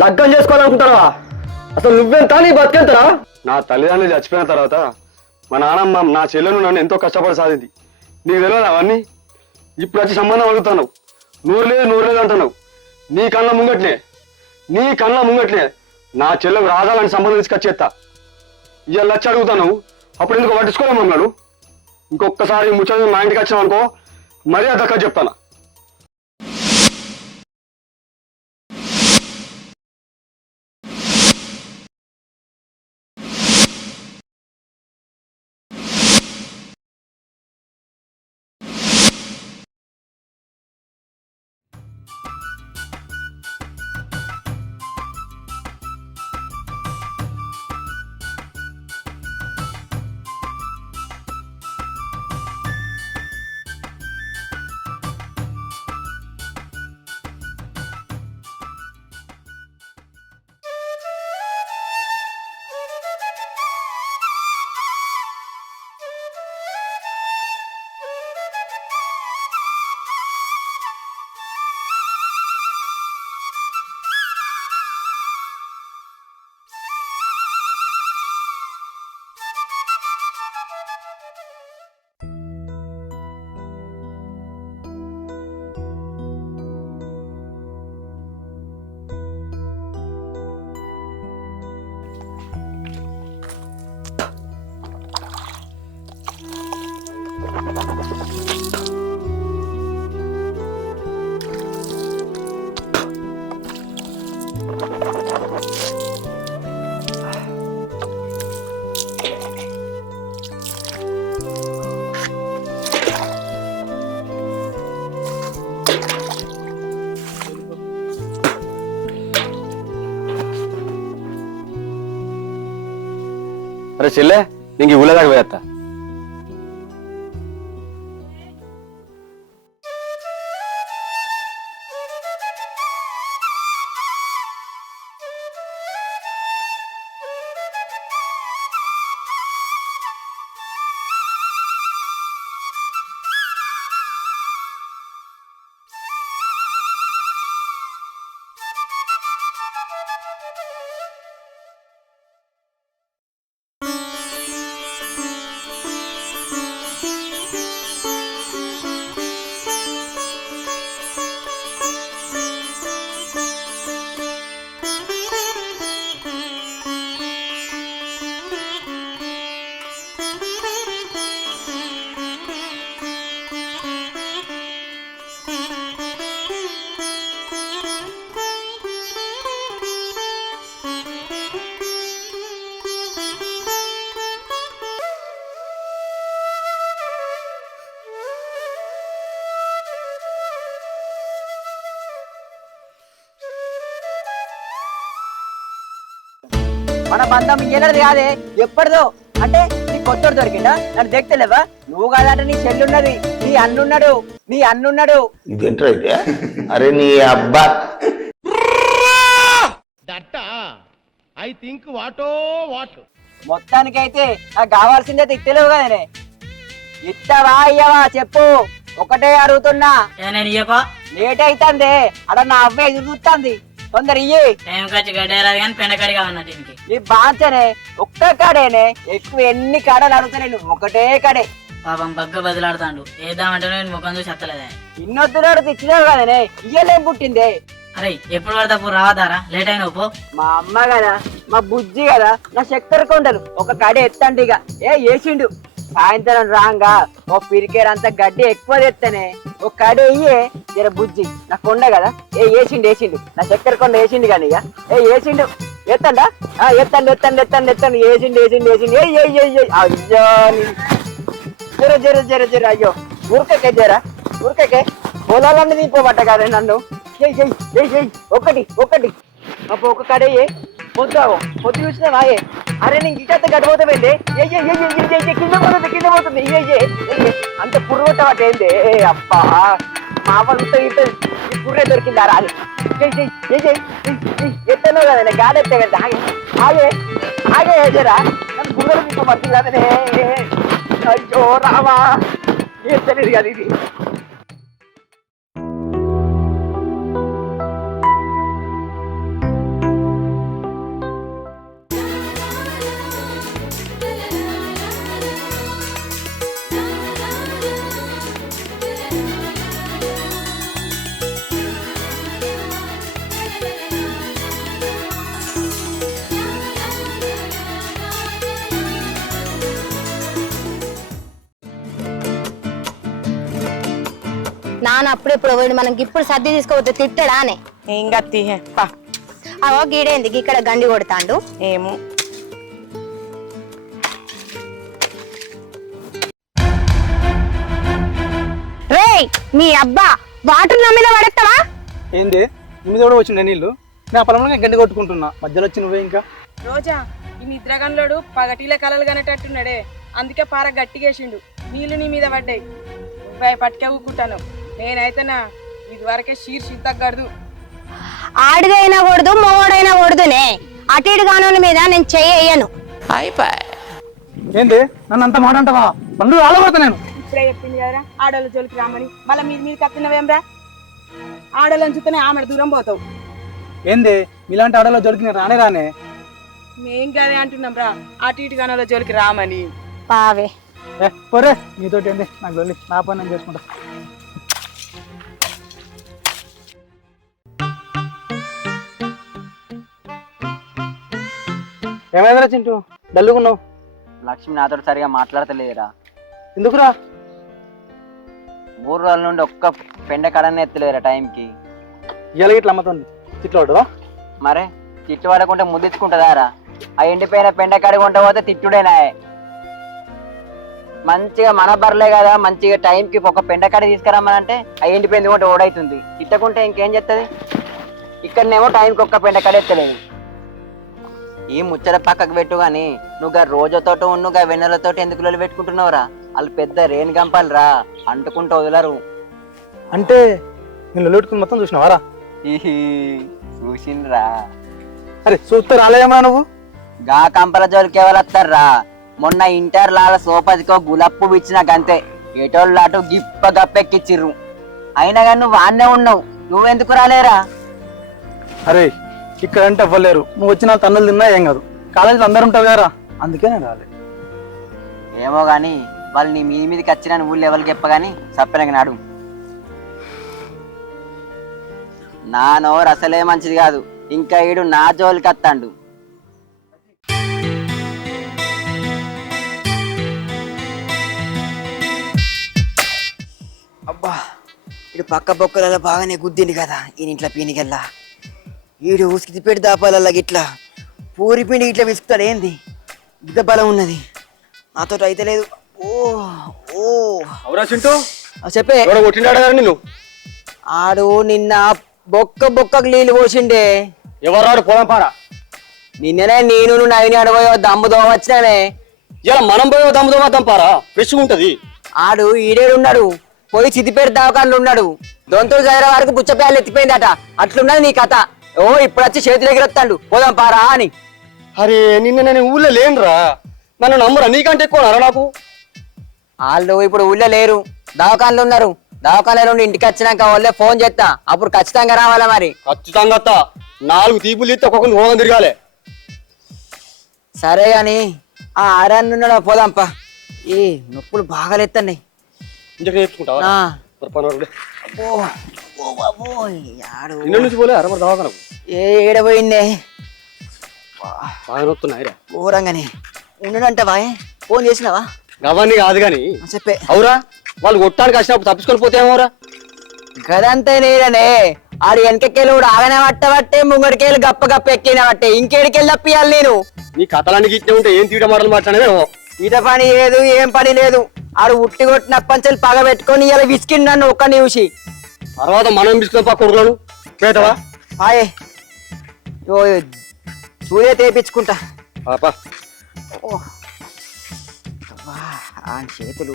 లగ్గం చేసుకోవాలనుకుంటారా? అసలు నువ్వెంత నీ బతికెంతరా? నా తల్లిదండ్రులు చచ్చిపోయిన తర్వాత మా నాన్నమ్మ నా చెల్లెను నన్ను ఎంతో కష్టపడి సాధింది. నీకు తెలియదు అవన్నీ? ఇప్పుడు వచ్చి సంబంధం అడుగుతున్నావు, నూరు లేదు అంటున్నావు. నీ కళ్ళ ముంగట్లే నా చెల్లెకు రాగాలని సంబంధం తీసుకొచ్చేస్తా. ఇవాళ వచ్చి అడుగుతాను, అప్పుడు ఎందుకు పట్టించుకోలేమన్నాడు. ఇంకొకసారి ముచ్చట మా ఇంటికి వచ్చినావు అనుకో, మరీ దక్క చెప్తాను. అరే చెల్లె, నీకు ఈ ఊళ్ళదాకా పోయేస్తా. మన బంధం ఇయ్యలేదు కాదే, ఎప్పటిదో. అంటే నీ కొత్తోడు దొరికిందా? నన్ను దగ్గలేవా? నువ్వు కాదంటే నీ చెల్లున్నది, నీ అన్నున్నాడు. ఇదేంట్రా అయితే? అరే నీ అబ్బా, ఐ థింక్ వాటో వాట్. మొత్తానికైతే నాకు కావాల్సిందే ఇట్టలేవు కదనే. ఇట్టవా అయ్యవా చెప్పు, ఒకటే అడుగుతున్నా. లేట్ అయితందే, అడ నా అవ్వ ఎదురు చూస్తుంది, తొందర ఇయ్యి. నీ బాంచనే ఒక్క కాడేనే, ఎక్కువ ఎన్ని కాడలు అడుగుతానే, నువ్వు ఒకటే కాడే. పాపం బగ్గ బదిలాడుతాండు, ఏద్దామంటే నేను ముఖం చూసి ఎత్తలేదే. ఇన్నొద్దునాడు తెచ్చినావు కదనే, ఇయ్యలేం పుట్టిందే. అరే ఎప్పుడు పడతాపు రావతారా, లేట్ అయిన పో. మా అమ్మ కదా, మా బుజ్జి కదా, నా చక్కెర కొండలు ఒక కడే ఎత్తండి. ఇక వేసిండు సాయంత్రం రాంగా ఓ పిరికేరంతా గడ్డి ఎక్కువ తెత్తనే, ఒక కడే ఇయ్యే జర బుజ్జి, నా కొండ కదా. వేసిండు నా చక్కెర కొండ వేసిండు కానీ ఇక వేసిండు. ఎత్తండా? ఎత్తండి వేసిండు. అయ్యో జర అయ్యో ఊరికే పొలాలన్నీ తీసుకోబట్ట కదా నన్ను. ఒకటి ఒక కడే పొద్దు చూసినా అరే నీకు ఇంకా గడిపోతామండి. కింద పోతుంది అంత పురుగొట్టబట్ట ఏంది? అబ్బా మా వాళ్ళతో ఈ పుర్రే దొరికిందా రాలి. ఎత్తనో కదనే, గాలి ఎత్తే కదా. ఆగే జరా, నన్ను పుర్రెలు తీసుకోబడుతుంది కదనే. అయ్యో రావా, ఎత్తలేదు కదా ఇది. నాన్న అప్పుడు ఇప్పుడు పోయి మనకి ఇప్పుడు సర్ది తీసుకోవద్దు తిట్టడా అనే ఇంకా తీహే పా అవో గీడేంది ఇక్కడ గండి కొడతాండు ఏమో రేయ్ మీ అబ్బా వాటర్ నా మీద పడతావా ఏంది ఎనిమిది కూడా వచ్చిండే నీళ్ళు నా పొలంలో గడ్డి కొట్టుకుంటున్నా మధ్యలో వచ్చి నువ్వే ఇంకా రోజా ఈ నిద్రగన్లోడు పగటిలో కలలు కనటట్టున్నాడే అందుకే పార గట్టిగేసిండు నీళ్లు నీ మీద పడ్డాయి నువ్వే పట్టుకే ఊకుంటాను నేనైతేనా ఇదివరకే శీర్షి తగ్గదు ఆడిదైనా కొడదు మొగోడైనా కొడుదునే అటు ఇటు కానోని మీద నేను చెయ్యను ఏంది నన్ను అంత మాట అంటావా బంధువు ఆడబడతా నేను ఇప్పుడే చెప్పింది కదరా ఆడోళ్ళ జోలికి రామని మళ్ళీ మీద కత్తినవేంరా ఆడోళ్ళని చూస్తేనే ఆమె దూరం పోతావు ఏంది మీలాంటి ఆడలో జోలికి నేను రానే మేం కదే అంటున్నాం రా అటు ఇటు కానోళ్ళ జోలికి రామని పావే పోరే నీతోటి ఏంది నాకు వెళ్ళి నా పని నేను చేసుకుంటా ఏమైందిరా చింటూ డల్లుకున్నావు లక్ష్మి నాతో సరిగా మాట్లాడతలేదురా ఎందుకురా 3 రోజుల నుండి ఒక్క పెండ కడనే ఎత్తలేదురా టైంకి ఇవాళ ఇట్లా అమ్మతుంది తిట్లాడు మరే తిట్టు పడకుంటే ముద్దించుకుంటుందారా ఆ ఎండిపోయిన పెండ కడిగి ఉంటే పోతే తిట్టుడేనా మంచిగా మన బర్లే కదా మంచిగా టైంకి ఒక పెండ కడి తీసుకురమ్మనంటే ఆ ఎండిపోయింది కూడా ఓడైతుంది తిట్టకుంటే ఇంకేం చేస్తుంది ఇక్కడనేమో టైంకి ఒక్క పెండ కడి ఎత్తలేదు ఈ ముచ్చట పక్కకు పెట్టు గాని నువ్వు రోజుతోటి ఉన్నుగా వెన్నెలతోటి ఎందుకు లొల్లి పెట్టుకుంటున్నావురా వాళ్ళు పెద్ద రేణి గంపాలు రా అంటుకుంటూ వదలరు అంటే నేను లొట్టుకుని మొత్తం చూసినావారా చూసిండ్రా అరే చూస్తే రాలేమా నువ్వు గా కంపల జోలికి ఎవరు వస్తారా మొన్న ఇంటర్ లాల సోపతికో గులప్పు ఇచ్చిన గంతే ఏటోళ్ళు అటు గిప్ప గప్పెక్కిచ్చిర్రు అయినా కానీ నువ్వు వాన్నే ఉన్నావు నువ్వెందుకు రాలేరా అరే ఇక్కడ అంటే అవ్వలేరు నువ్వు వచ్చిన తన్నులు తిన్నా ఏం కాదు కాలేజీలో అందరు ఉంటావు కదా అందుకే నేను రాలే ఏమో గాని వాళ్ళు నీ మీదికి వచ్చిన ఊళ్ళు ఎవరికి చెప్పగాని సప్పనగా నాడు నా నోరు అసలే మంచిది కాదు ఇంకా ఈడు నా జోలికి వస్తాడు అబ్బా ఇడు పక్క బొక్కలలో బాగానే గుద్దింది కదా ఈయన ఇంట్లో పీనికెళ్ళా ఈడు ఉసికి పెట్టి దాపాలల్లా గిట్లా పూరి పిండి ఇట్లా విసుకుతాడు ఏంది గిద్ద బలం ఉన్నది నాతో అయితే లేదు ఓ ఓ అవురా చింటూ చెప్పే ఎవడో కొట్టినాడు కదా నిన్ను ఆడు నిన్న బొక్కకు నీళ్ళు పోసిండే ఎవరాడు పోదాం పారా నిన్ననే నేను నవిని అడగయో దమ్ము దోమ వచ్చినానే ఇలా మనం పోయి దమ్ముదో మాత్రం పారా ఫ్రెష్గా ఉంటది ఆడు ఈడేడున్నాడు పోయి సిద్దిపేట దవాఖానలో ఉన్నాడు దొంతులు చదివే వరకు పుచ్చపేయాలు ఎత్తిపోయిందట అట్లున్నది నీ కథ ఓ ఇప్పుడు వచ్చి చేతులు ఎగిరొత్తాడు పోదాం పారా అని అరే నిన్న నేను ఊళ్ళో లేనురా నన్ను నమ్మరా నీకంటే ఎక్కువ నాకు వాళ్ళు ఇప్పుడు ఊళ్ళో లేరు దవాఖానలో ఉన్నారు దవాఖానలో నుండి ఇంటికి వచ్చినాక వాళ్ళే ఫోన్ చేస్తా అప్పుడు ఖచ్చితంగా రావాలా మరి ఖచ్చితంగా 4 తీపులు ఇస్తే ఒక్కొక్కరిని హోగం తిరగాలి సరే గాని ఆ ఆరాన్నున్నాడు పోదాంపా ఈ నొప్పులు బాగా లేస్తున్నాయి ఇంజక్షన్ వేసుకుంటావా నిన్న నుంచి పోలే అరవై దవాఖాన ఏడపోయిందే బాగా నొస్తున్నాయిరా ఘోరంగానే ఉండడంటే బాయ్ ఫోన్ చేసినావా అవన్నీ కాదు కానీ చెప్పే అవురా వాళ్ళు కొట్టానికి వచ్చినప్పుడు తప్పించుకొని పోతే ఏమోరా గదంతా లేదనే ఆడు వెనకెళ్ళి కూడా ఆగనే పట్టబట్టే ముంగడికెళ్ళి గప్ప ఎక్కిన బట్టే ఇంకేడికెళ్ళి తప్పియాలి నేను నీ కథలన్నీ గిట్టే ఉంటే ఏం తీయడం మాటలు మాట్లాడేమో ఈత పని లేదు ఏం పని లేదు ఆడు ఉట్టి కొట్టిన పంచలు పగ పెట్టుకొని ఇలా విసికిండి నన్ను ఒక్క చూసి తర్వాత మనం తీసుకుని పక్క కొడుకులను పేదవా హాయ్ సూర్య తేపించుకుంటా ఆ చేతులు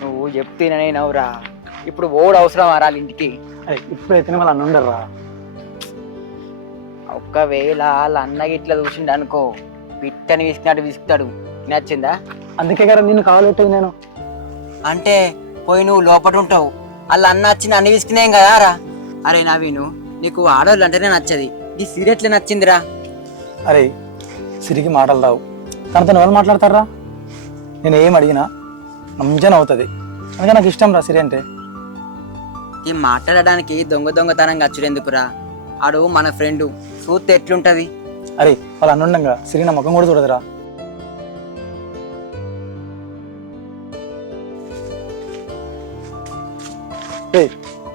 నువ్వు చెప్తేనే నవ్వురా ఇప్పుడు ఓడు అవసరం రాలి ఇంటికి ఇప్పుడైతే వాళ్ళు అన్న ఉండరా ఒక్కవేళ వాళ్ళ అన్నకి ఇట్లా చూసిండు అనుకో పిట్టని విసికినట్టు విసుకుతాడు నచ్చిందా అందుకే కదా నిన్ను కావాలెట్టేది నేను అంటే పోయి నువ్వు లోపల ఉంటావు వాళ్ళ అన్న వచ్చింది అన్ని విసుకునేం కదా రా అరే నవీను నీకు ఆడవాళ్ళు అంటేనే నచ్చది ఈ సీరియట్లే నచ్చిందిరా అరే సిరికి మాటలు రావు తనతో ఎవరు మాట్లాడతారా నేను ఏం అడిగినా మంచిగా అవుతుంది అందుకే నాకు ఇష్టం రా సిరి అంటే ఈ మాట్లాడడానికి దొంగతనం ఖర్చుడు ఎందుకురా ఆడు మన ఫ్రెండ్ చూస్తే ఎట్లుంటది. అరే వాళ్ళు అన్నుండగా సిరి నా ముఖం కూడా చూడదురా.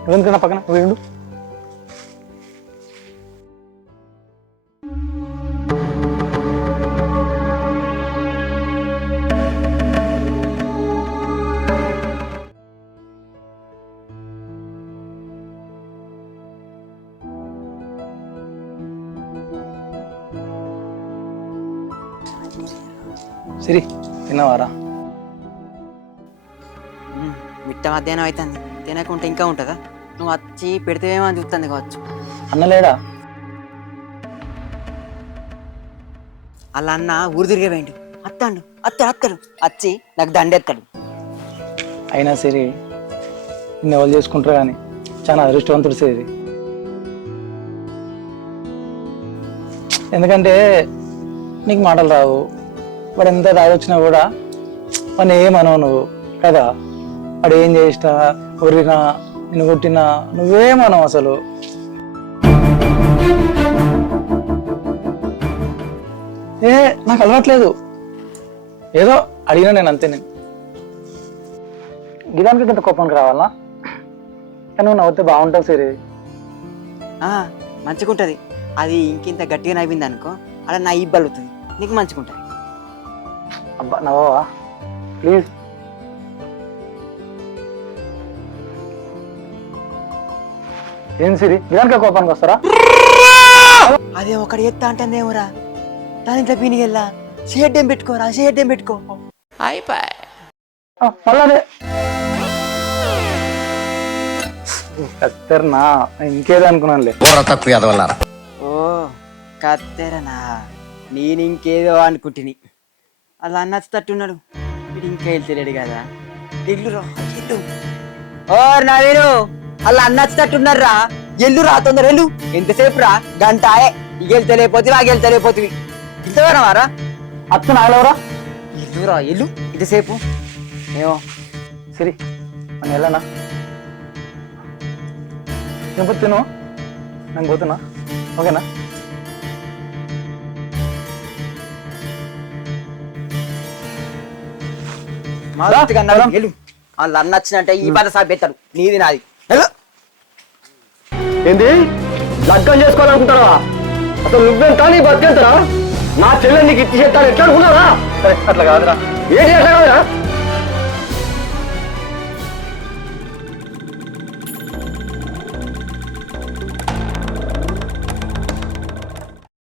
నువ్వెందుకు నా పక్కన వేయండు. సిరి తిన్నావారా? మిట్ట మధ్యాహ్నం అవుతుంది, తినకుంటే ఇంకా ఉంటుందా? నువ్వు వచ్చి పెడితేమో అని చూస్తుంది కావచ్చు. అన్నలేడా? అలా అన్న ఊరు తిరిగే వేయండి, అత్తాడు వచ్చి నాకు దండెత్తాడు. అయినా సిరి నిన్ను ఎవరు చేసుకుంటారు కానీ చాలా అదృష్టవంతుడు సిరి. ఎందుకంటే నీకు మాటలు రావు, వాడు ఎంత తాగొచ్చినా కూడా వాడిని ఏమనవు నువ్వు కదా. వాడు ఏం చేసినా ఊరినా నిన్ను కొట్టినా నువ్వేమనవు అసలు. నాకు అలవాట్లేదు, ఏదో అడిగినా నేను అంతే. నేను గిదానికి ఇంత కోపానికి రావాలా? కానీ నువ్వు నవ్వుతే బాగుంటావు సిరి. మంచిగుంటది. అది ఇంకింత గట్టిగా నవ్వింది అనుకో, అలా నా ఇబ్బలుతుంది, నీకు మంచిగుంటది. అబ్బా నవ్వవా ప్లీజ్. ఏం సిరి గిదానికి కోపానికి వస్తారా? అదే ఒకటి ఎత్తా అంటేనేమోరా, దాని ఇంట్లో పీనికెళ్ళా సేడ్డం పెట్టుకోరా, సేడ్డం పెట్టుకో అయిపోయి మళ్ళీ కత్తెరనా ఇంకేదో అనుకున్నానులే. ఓ కత్తెరనా, నేను ఇంకేదో అనుకుంటుని. అలా అన్నట్టున్నాడు, వీడు ఇంకా వెళ్తలేడు కదా. ఎల్లురా ఎల్లు, ఓ నవీను అలా అన్నట్టున్నారా, ఎల్లు రా తొందర ఎల్లు. ఎంతసేపు రా, గంట ఇగెళ్తలేపోతుంది, ఆగెళ్తలేపోతుంది. ఇంతవరమారా అచ్చ నాగలవరా? ఎల్లురా ఎల్లు, ఇంతసేపు ఏమో. సిరి మనం వెళ్ళనా? నేను తిను, నేను పోతున్నా, ఓకేనా? వాళ్ళు అన్నచ్చినంటే ఈ పద సాబెత్తారు, నీది నాది. ఏంది లగ్గం చేసుకోవాలనుకుంటారా? అసలు నువ్వెంత నీ బతికెంతరా? నా చెల్లెని నీకు ఇచ్చి చేస్తాను ఎట్లా అనుకున్నారా? అట్లా కాదురా. ఏంటి అట్లా కాదురా?